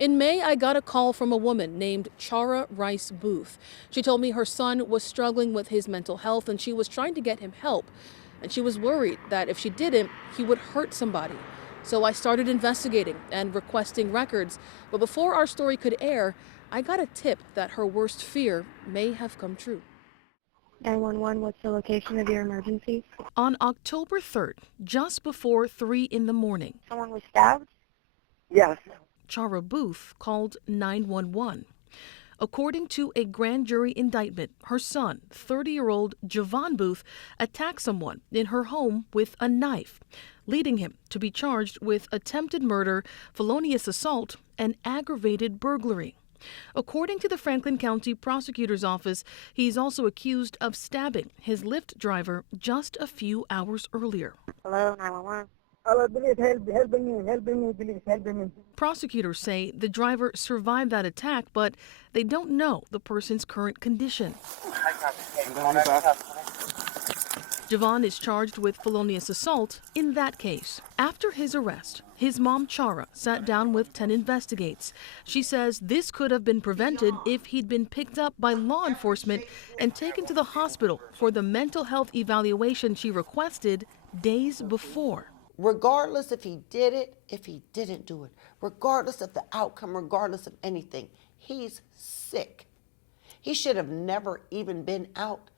In May, I got a call from a woman named Chara Rice Booth. She told me her son was struggling with his mental health and she was trying to get him help. And she was worried that if she didn't, he would hurt somebody. So I started investigating and requesting records. But before our story could air, I got a tip that her worst fear may have come true. 911, what's the location of your emergency? On October 3rd, just before 3 in the morning, Someone was stabbed? Yes. Chara Booth called 911. According to a grand jury indictment, her son, 30-year-old Javon Booth, attacked someone in her home with a knife, leading him to be charged with attempted murder, felonious assault, and aggravated burglary. According to the Franklin County Prosecutor's Office, he's also accused of stabbing his Lyft driver just a few hours earlier. Hello, 911. Hello, please helping me, please helping me. Prosecutors say the driver survived that attack, but they don't know the person's current condition. Javon is charged with felonious assault in that case. After his arrest, his mom, Chara, sat down with 10-investigates. She says this could have been prevented if he'd been picked up by law enforcement and taken to the hospital for the mental health evaluation she requested days before. Regardless if he did it, if he didn't do it, regardless of the outcome, regardless of anything, he's sick. He should have never even been out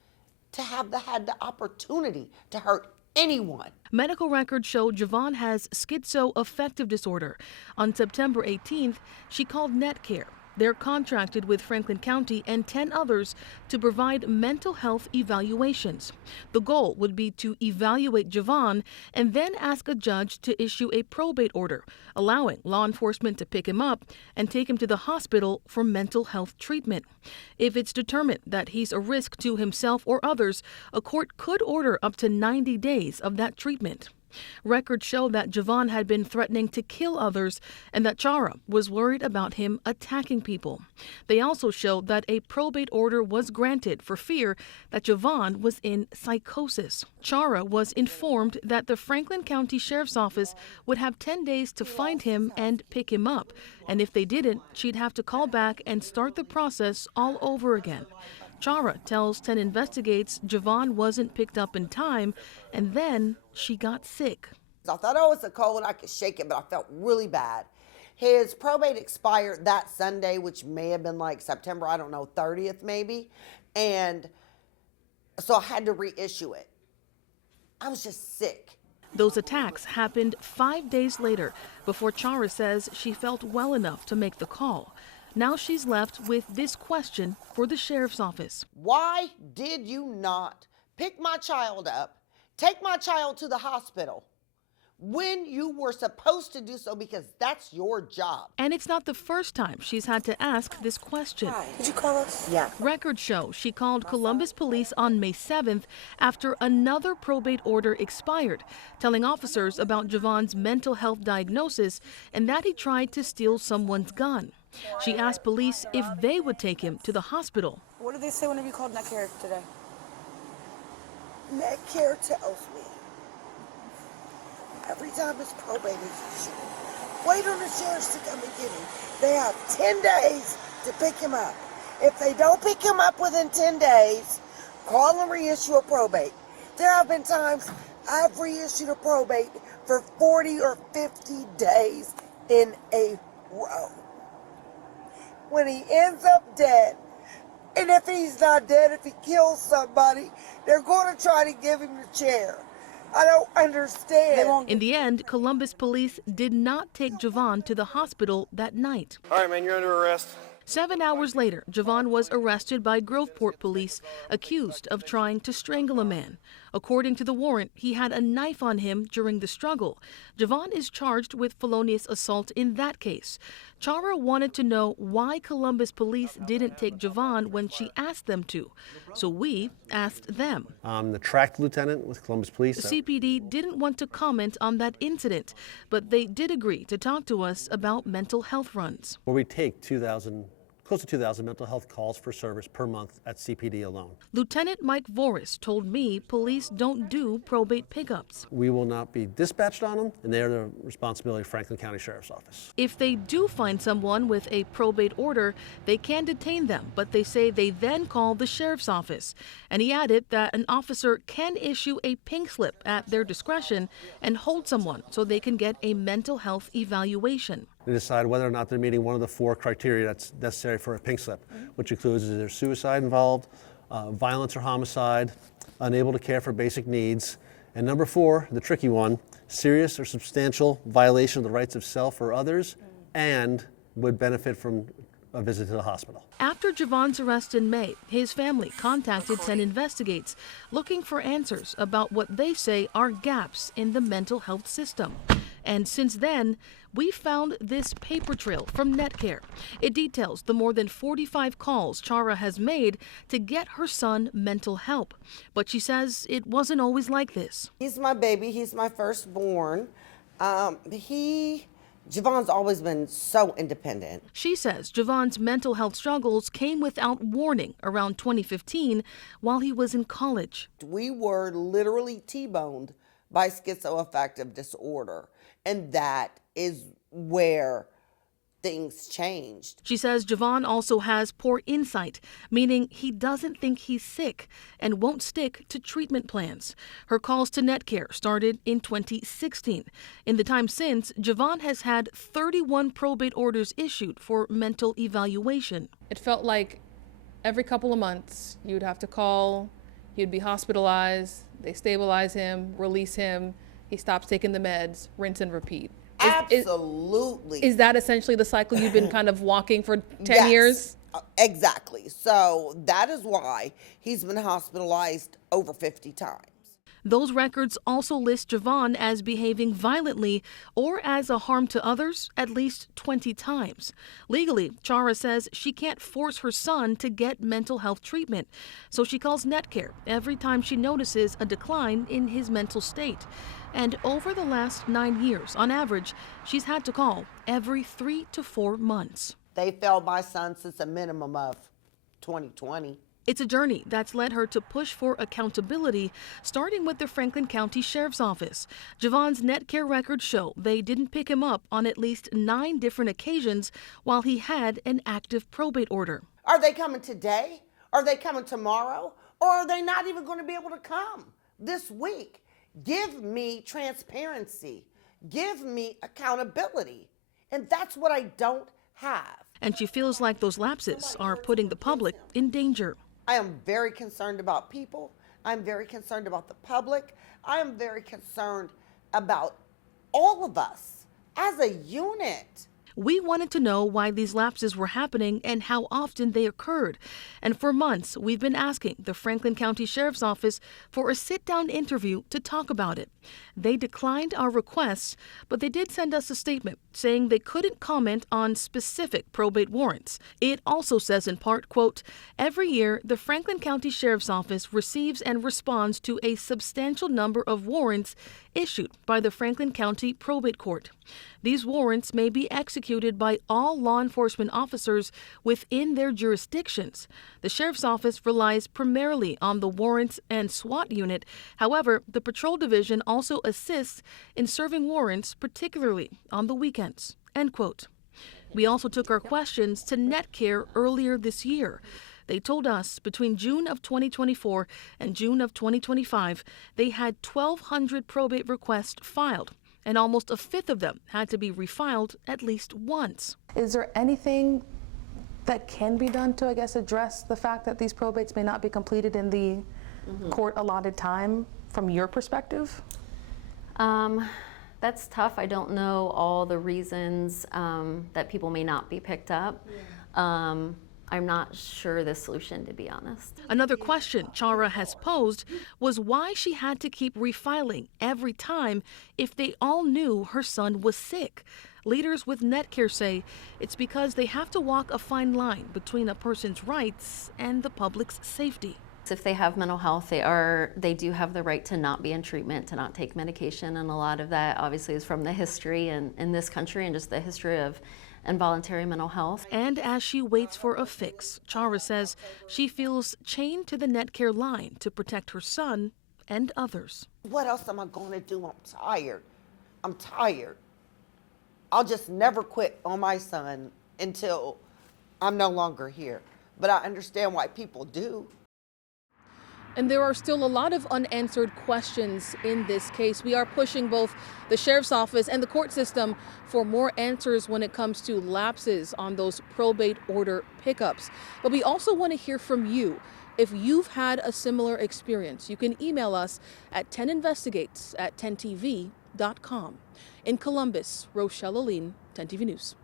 to have had the opportunity to hurt anyone. Medical records show Javon has schizoaffective disorder. On September 18th, she called NetCare. They're contracted with Franklin County and 10 others to provide mental health evaluations. The goal would be to evaluate Javon and then ask a judge to issue a probate order, allowing law enforcement to pick him up and take him to the hospital for mental health treatment. If it's determined that he's a risk to himself or others, a court could order up to 90 days of that treatment. Records show that Javon had been threatening to kill others and that Chara was worried about him attacking people. They also showed that a probate order was granted for fear that Javon was in psychosis. Chara was informed that the Franklin County Sheriff's Office would have 10 days to find him and pick him up, and if they didn't, she'd have to call back and start the process all over again. Chara tells 10-investigates Javon wasn't picked up in time, and then she got sick. I thought, oh, it's a cold, I could shake it, but I felt really bad. His probate expired that Sunday, which may have been like September, 30th maybe, and so I had to reissue it. I was just sick. Those attacks happened 5 days later, before Chara says she felt well enough to make the call. Now she's left with this question for the sheriff's office. Why did you not pick my child up, take my child to the hospital when you were supposed to do so, because that's your job? And it's not the first time she's had to ask this question. Hi. Did you call us? Yeah. Records show she called Columbus Police on May 7th after another probate order expired, telling officers about Javon's mental health diagnosis and that he tried to steal someone's gun. She asked police if they would take him to the hospital. What did they say whenever you called NetCare today? NetCare tells me every time it's probate issue, wait on the sheriffs to come and get him. They have 10 days to pick him up. If they don't pick him up within 10 days, call and reissue a probate. There have been times I've reissued a probate for 40 or 50 days in a row. When he ends up dead, and if he's not dead, if he kills somebody, they're going to try to give him the chair. I don't understand. In the end, Columbus Police did not take Javon to the hospital that night. All right, man, you're under arrest. 7 hours later, Javon was arrested by Groveport police, accused of trying to strangle a man. According to the warrant, he had a knife on him during the struggle. Javon is charged with felonious assault in that case. Chara wanted to know why Columbus police didn't take Javon when she asked them to. So we asked them. I'm the track lieutenant with Columbus Police. CPD didn't want to comment on that incident, but they did agree to talk to us about mental health runs. Where we take 2,000 close to 2,000 mental health calls for service per month at CPD alone. Lieutenant Mike Voris told me police don't do probate pickups. We will not be dispatched on them, and they are the responsibility of Franklin County Sheriff's Office. If they do find someone with a probate order, they can detain them, but they say they then call the sheriff's office. And he added that an officer can issue a pink slip at their discretion and hold someone so they can get a mental health evaluation. They decide whether or not they're meeting one of the 4 criteria that's necessary for a pink slip, which includes is there suicide involved, violence or homicide, unable to care for basic needs, and number 4, the tricky one, serious or substantial violation of the rights of self or others, and would benefit from a visit to the hospital. After Javon's arrest in May, his family contacted itn-investigates looking for answers about what they say are gaps in the mental health system. And since then, we found this paper trail from Netcare. It details the more than 45 calls Chara has made to get her son mental help. But she says it wasn't always like this. He's my baby. He's my firstborn. Javon's always been so independent. She says Javon's mental health struggles came without warning around 2015 while he was in college. We were literally T-boned by schizoaffective disorder, and that is where things changed. She says Javon also has poor insight, meaning he doesn't think he's sick and won't stick to treatment plans. Her calls to Netcare started in 2016. In the time since, Javon has had 31 probate orders issued for mental evaluation. It felt like every couple of months you'd have to call, he'd be hospitalized, they stabilize him, release him, he stops taking the meds, rinse and repeat. Absolutely. Is that essentially the cycle you've been kind of walking for 10 Yes, years? Exactly. So that is why he's been hospitalized over 50 times. Those records also list Javon as behaving violently or as a harm to others at least 20 times. Legally, Chara says she can't force her son to get mental health treatment, so she calls Netcare every time she notices a decline in his mental state. And over the last 9 years, on average, she's had to call every 3 to 4 months. They failed my son since a minimum of 2020. It's a journey that's led her to push for accountability, starting with the Franklin County Sheriff's Office. Javon's Netcare records show they didn't pick him up on at least 9 different occasions while he had an active probate order. Are they coming today? Are they coming tomorrow? Or are they not even going to be able to come this week? Give me transparency. Give me accountability. And that's what I don't have. And she feels like those lapses are putting the public in danger. I am very concerned about people. I'm very concerned about the public. I am very concerned about all of us as a unit. We wanted to know why these lapses were happening and how often they occurred. And for months, we've been asking the Franklin County Sheriff's Office for a sit-down interview to talk about it. They declined our requests, but they did send us a statement saying they couldn't comment on specific probate warrants. It also says in part, quote, every year, the Franklin County Sheriff's Office receives and responds to a substantial number of warrants issued by the Franklin County Probate Court. These warrants may be executed by all law enforcement officers within their jurisdictions. The Sheriff's Office relies primarily on the warrants and SWAT unit. However, the Patrol Division also assists in serving warrants, particularly on the weekends. End quote. We also took our questions to Netcare earlier this year. They told us between June of 2024 and June of 2025, they had 1,200 probate requests filed, and almost a fifth of them had to be refiled at least once. Is there anything that can be done to, I guess, address the fact that these probates may not be completed in the court allotted time from your perspective? That's tough. I don't know all the reasons that people may not be picked up. I'm not sure the solution, to be honest. Another question Chara has posed was why she had to keep refiling every time if they all knew her son was sick. Leaders with Netcare say it's because they have to walk a fine line between a person's rights and the public's safety. If they have mental health, they do have the right to not be in treatment, to not take medication, and a lot of that obviously is from the history in this country and just the history of involuntary mental health. And as she waits for a fix, Chara says she feels chained to the NetCare line to protect her son and others. What else am I going to do? I'm tired. I'm tired. I'll just never quit on my son until I'm no longer here. But I understand why people do. And there are still a lot of unanswered questions in this case. We are pushing both the sheriff's office and the court system for more answers when it comes to lapses on those probate order pickups. But we also want to hear from you. If you've had a similar experience, you can email us at 10investigates@10tv.com. In Columbus, Rochelle Aline, 10TV News.